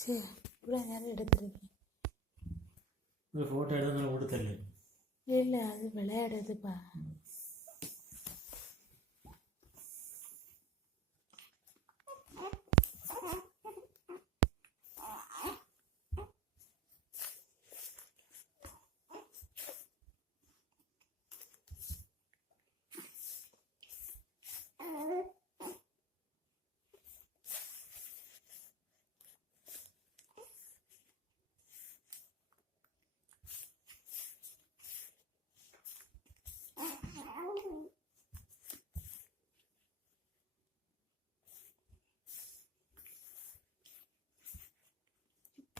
சரி இவ்வளோ நேரம் எடுத்துருக்கேன் ஒரு ஃபோட்டோ எடுத்து கொடுத்தல இல்லை அது விளையாடுதுப்பா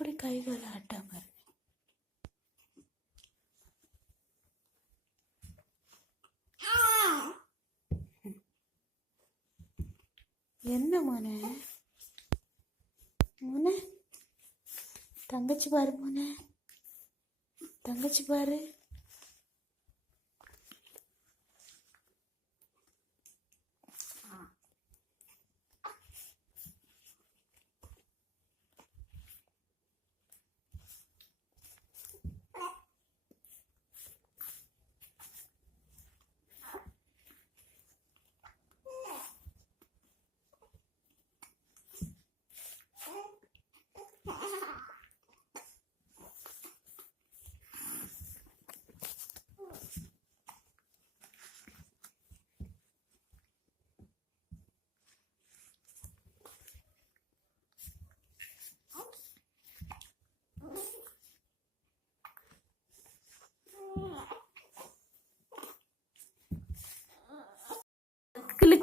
அப்படி கைகள் ஆட்டாம இருக்கு என்ன மோனே? மோனே? தங்கச்சி பாரு மோனே. தங்கச்சி பாரு.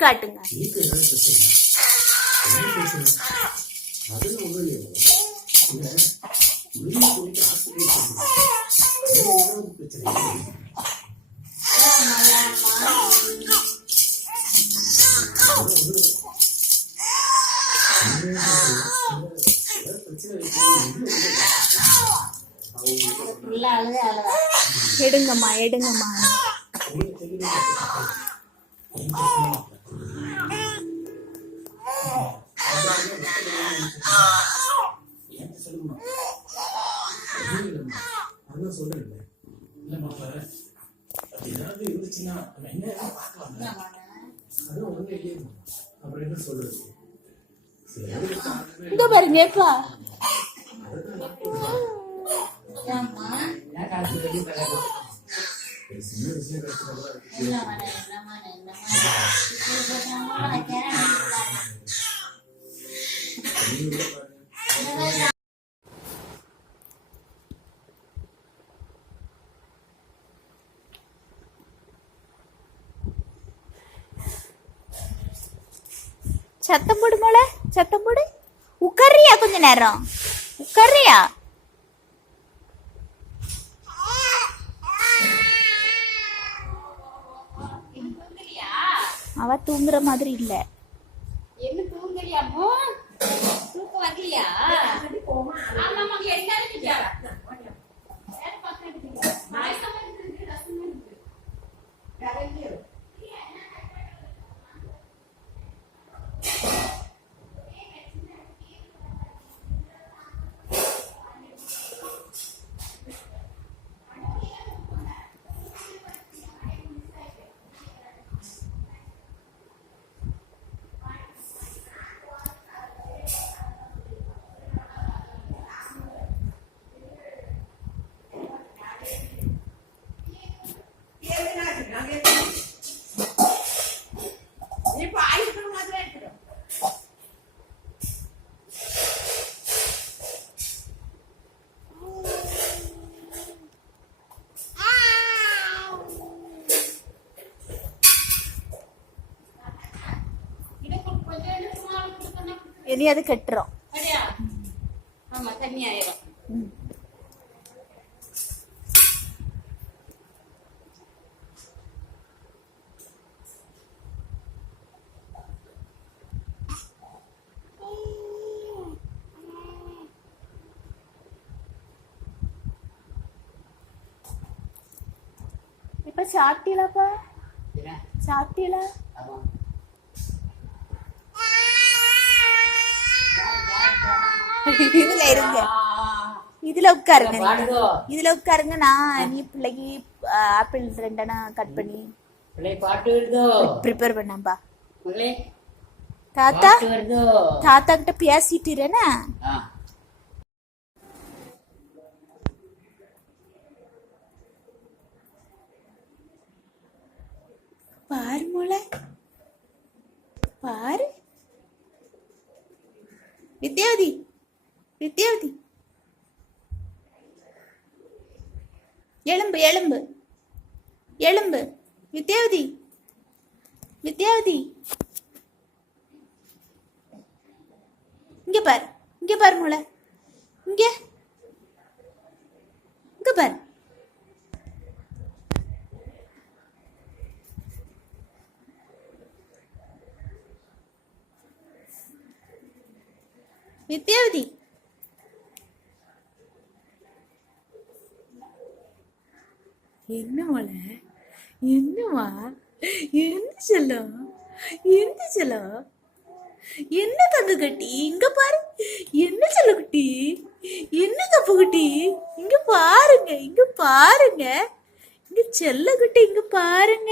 காட்டுங்க. எடுங்கம்மா எடுங்கம்மா. அதான் சொல்றேன் இல்லை மாப்பிள்ள அது ஏதாவது இருந்துச்சுன்னா நம்ம என்ன ஏதாவது பார்க்கலாம் அதுவும் ஒன்றும் இல்லையே அப்புறம் என்ன சொல்றது சரி அதுக்கு காரணமே இந்த பாருங்க எப்பா சத்தம் போடு மோள சத்தம் போடு. உட்காரியா கொஞ்ச நேரம்? உட்காரியா அவ தூங்குற மாதிரி இல்ல. என்ன தூங்கலையாமோ தூக்கம் வரலையா? இனி அது கட்டுறோம் அப்படியா? ஆமா தண்ணி ஆயிரும். இப்ப சாப்பிட்டீங்களாப்பா சாப்பிட்டீங்களா இதுல இருங்க. இதுல உட்காருங்க. இதுல உட்காருங்க. நான் நீ பிள்ளைக்கு ஆப்பிள் ரெண்டனா கட் பண்ணி ப்ரிப்பேர் பண்ணாம்பா. பிள்ளை தாத்தா தாத்தா கிட்ட பேசிட்டுறேனா. ஆ. பாரு மோளை. பாரு. வித்யாவதி வித்யாவதி எலும்பு எலும்பு. எலும்பு. வித்யாவதி வித்யாவதி இங்க பாரு. இங்க பாரு மூளை. இங்க. இங்க பாரு. வித்யாவதி என்னவள என்னவா என்ன செல்லம்? என்ன செல்லம்? என்ன தங்க கட்டி? இங்க பாரு. என்ன செல்ல குட்டி? என்ன தப்பு குட்டி? இங்க பாருங்க இங்க பாருங்க. இங்க செல்ல குட்டி இங்க பாருங்க.